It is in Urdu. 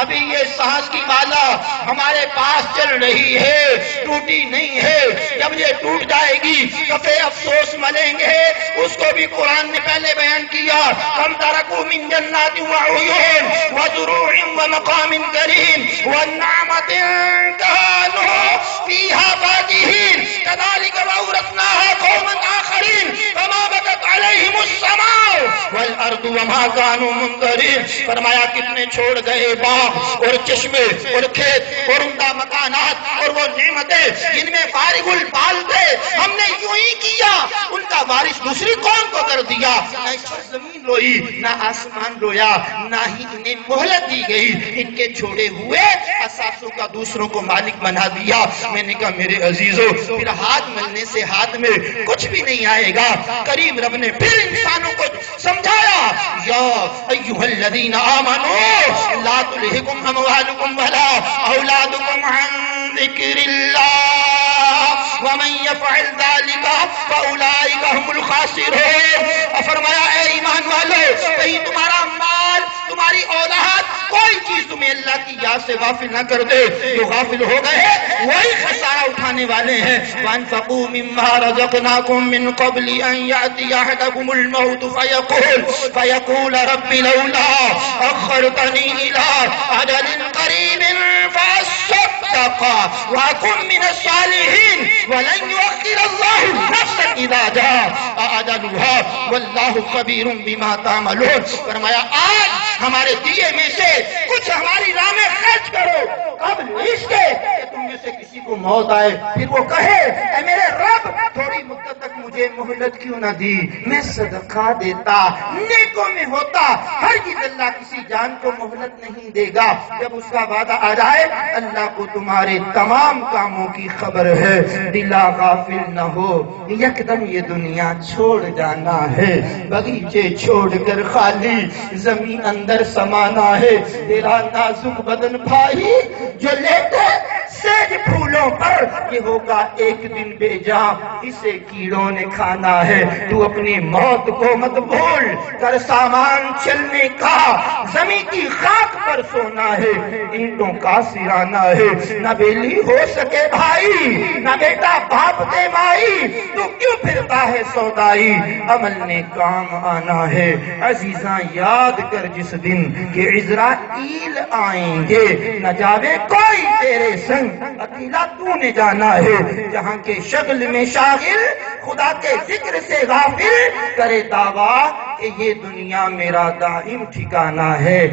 ابھی یہ سانس کی مالا ہمارے پاس چل رہی ہے، ٹوٹی نہیں ہے، جب یہ ٹوٹ جائے گی تو پھر افسوس ملیں گے۔ اس کو بھی قرآن نے پہلے بیان کیا، کم ترکوا من جنات وعیون وزروع ومقام کریم ونعمت كانوا فيها فاكهين كذلك وأورثناها قوما آخرين فما بكت عليهم السماء والأرض وما كانوا منظرين۔ فرمایا کتنے چھوڑ گئے باغ اور چشمے اور کھیت اور عمدہ مکانات اور وہ نعمتیں جن میں فارغ البال تھے، ہم نے یوں ہی کیا، ان کا وارث دوسری قوم کو کر دیا۔ نہ اس پر زمین روئی، نہ آسمان رویا، نہ ہی انہیں مہلت دی گئی، ان کے چھوڑے ہوئے اثاثوں کا دوسروں کو مالک بنا دیا۔ میں نے کہا میرے عزیزو، پھر ہاتھ ملنے سے ہاتھ میں کچھ بھی نہیں آئے گا۔ کریم رب نے پھر انسانوں کو سمجھایا، یا ایھا الذین آمنوا لا تلہکم اموالکم ولا اولادکم عن ذکر اللہ ومن یفعل ذلک فاولئک هم الخاسرون۔ فرمایا اے ایمان والو، کہیں تمہارا مال، تمہاری اولاد، کوئی چیز تمہیں اللہ کی یاد سے غافل نہ کر دے۔ جو غافل ہو گئے وہی خسارہ اٹھانے والے ہیں۔ وانفقوا مما رزقناکم من قبل ان یأتی احدکم الموت فیقول رب لولا اخرتنی الی اجل قریب فاصدق واکن من الصالحین ولن یؤخر اللہ نفسا اذا جاء اجلها واللہ خبیر بما تعملون۔ فرمایا آج ہمارے دیے میں سے کچھ ہماری راہ میں خرچ کرو، قبل اس کے کہ تم میں سے کسی کو موت آئے، پھر وہ کہے اے میرے رب تھوڑی مدت تک مجھے مہلت کیوں نہ دی، میں صدقہ دیتا، نیکوں میں ہوتا۔ ہرگز اللہ کسی جان کو مہلت نہیں دے گا۔ جب اس کا وعدہ آ جائے، اللہ کو تمہارے تمام کاموں کی خبر ہے۔ دلا غافل نہ ہو، یکدم یہ دنیا چھوڑ جانا ہے، بغیچے چھوڑ کر خالی زمین اندر سمانا ہے۔ تیرا نازک بدن بھائی جو لیتے سیج پھولوں پر، یہ ہوگا ایک دن بے جان، اسے کیڑوں نے کھانا ہے۔ تو اپنی موت کو مت بھول کر سامان چلنے کا، زمین کی خاک پر سونا ہے، اینٹوں کا سرانا ہے۔ نہ بیلی ہو سکے بھائی، نہ بیٹا باپ دے مائی، تو کیوں پھرتا ہے سودائی، عمل نے کام آنا ہے۔ عزیزاں یاد کر جس دن کہ عزرائیل آئیں گے، نہ جاوے کوئی تیرے سنگ، اکیلا تو نے جانا ہے۔ جہاں کے شغل میں شاغل، خدا کے ذکر سے غافل، کرے دعویٰ کہ یہ دنیا میرا دائم ٹھکانہ ہے۔